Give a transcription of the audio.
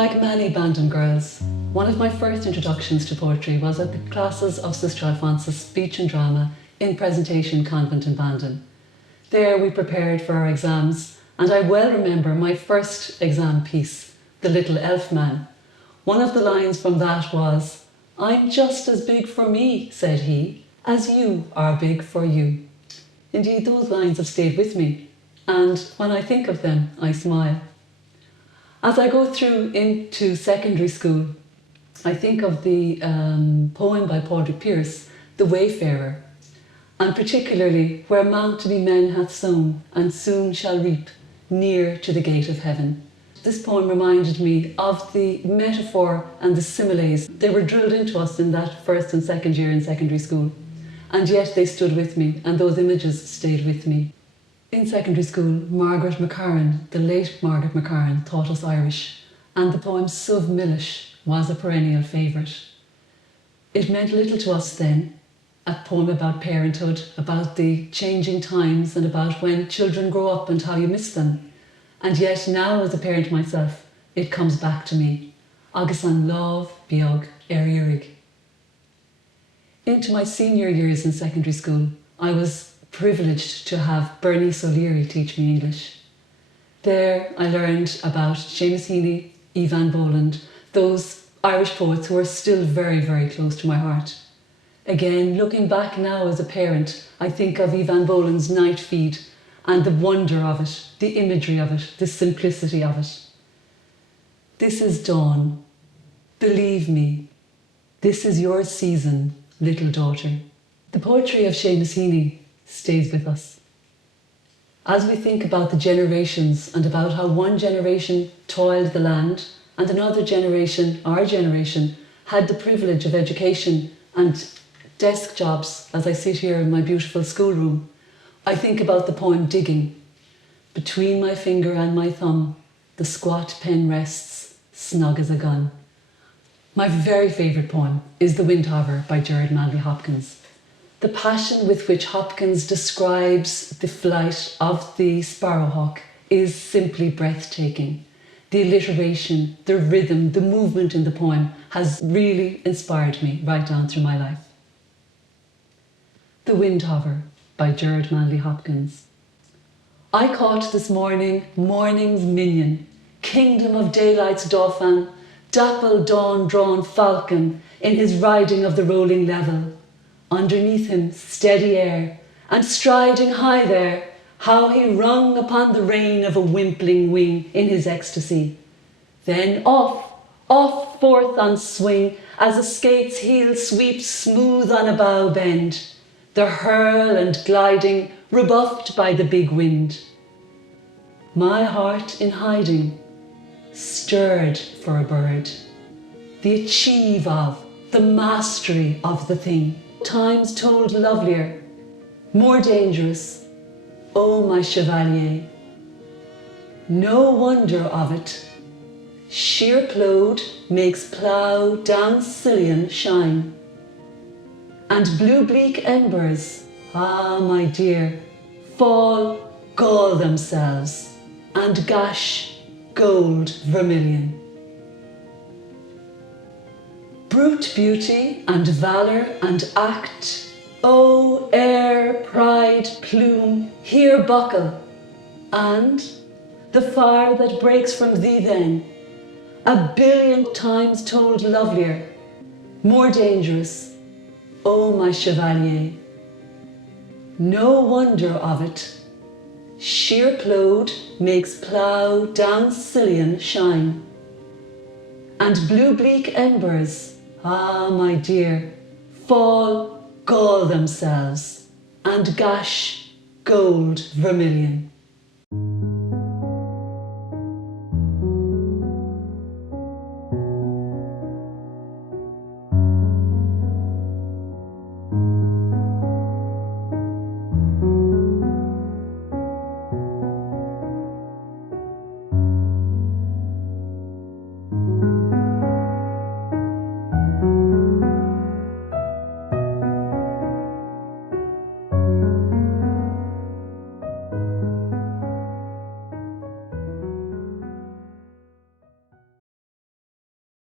Like many Bandon girls, one of my first introductions to poetry was at the classes of Sister Alphonsus Speech and Drama in Presentation Convent in Bandon. There we prepared for our exams, and I well remember my first exam piece, The Little Elf Man. One of the lines from that was, "I'm just as big for me," said he, "as you are big for you." Indeed, those lines have stayed with me, and when I think of them, I smile. As I go through into secondary school, I think of the poem by Padraig Pearse, The Wayfarer, and particularly where mountainy men hath sown and soon shall reap near to the gate of heaven. This poem reminded me of the metaphor and the similes. They were drilled into us in that first and second year in secondary school, and yet they stood with me, and those images stayed with me. In secondary school, Margaret McCarran, the late Margaret McCarran, taught us Irish, and the poem Suv Millish was a perennial favourite. It meant little to us then, a poem about parenthood, about the changing times and about when children grow up and how you miss them. And yet now as a parent myself, it comes back to me. Agus an lámh beag uirthig. Into my senior years in secondary school, I was privileged to have Bernice O'Leary teach me English. There I learned about Seamus Heaney, Evan Boland, those Irish poets who are still very, very close to my heart. Again, looking back now as a parent, I think of Evan Boland's Night Feed and the wonder of it, the imagery of it, the simplicity of it. This is dawn. Believe me, this is your season, little daughter. The poetry of Seamus Heaney stays with us. As we think about the generations and about how one generation toiled the land and another generation, our generation, had the privilege of education and desk jobs as I sit here in my beautiful schoolroom, I think about the poem Digging. Between my finger and my thumb, the squat pen rests, snug as a gun. My very favourite poem is The Windhover by Gerard Manley Hopkins. The passion with which Hopkins describes the flight of the sparrowhawk is simply breathtaking. The alliteration, the rhythm, the movement in the poem has really inspired me right down through my life. The Windhover by Gerard Manley Hopkins. I caught this morning morning's minion, kingdom of daylight's dauphin, dapple dawn-drawn falcon in his riding of the rolling level. Underneath him steady air, and striding high there, how he rung upon the rein of a wimpling wing in his ecstasy. Then off forth on swing, as a skate's heel sweeps smooth on a bow bend, the hurl and gliding rebuffed by the big wind. My heart in hiding, stirred for a bird, the achieve of, the mastery of the thing. Times told lovelier, more dangerous, oh my chevalier. No wonder of it, sheer clode makes plough down Cillian shine, and blue bleak embers, ah my dear, fall gall themselves, and gash gold vermilion. Brute beauty and valour and act, oh air, pride, plume, here buckle, and the fire that breaks from thee then, a billion times told lovelier, more dangerous, oh my chevalier. No wonder of it, sheer clode makes plough down Cillian shine, and blue bleak embers, ah, my dear, fall gall themselves, and gash gold vermilion.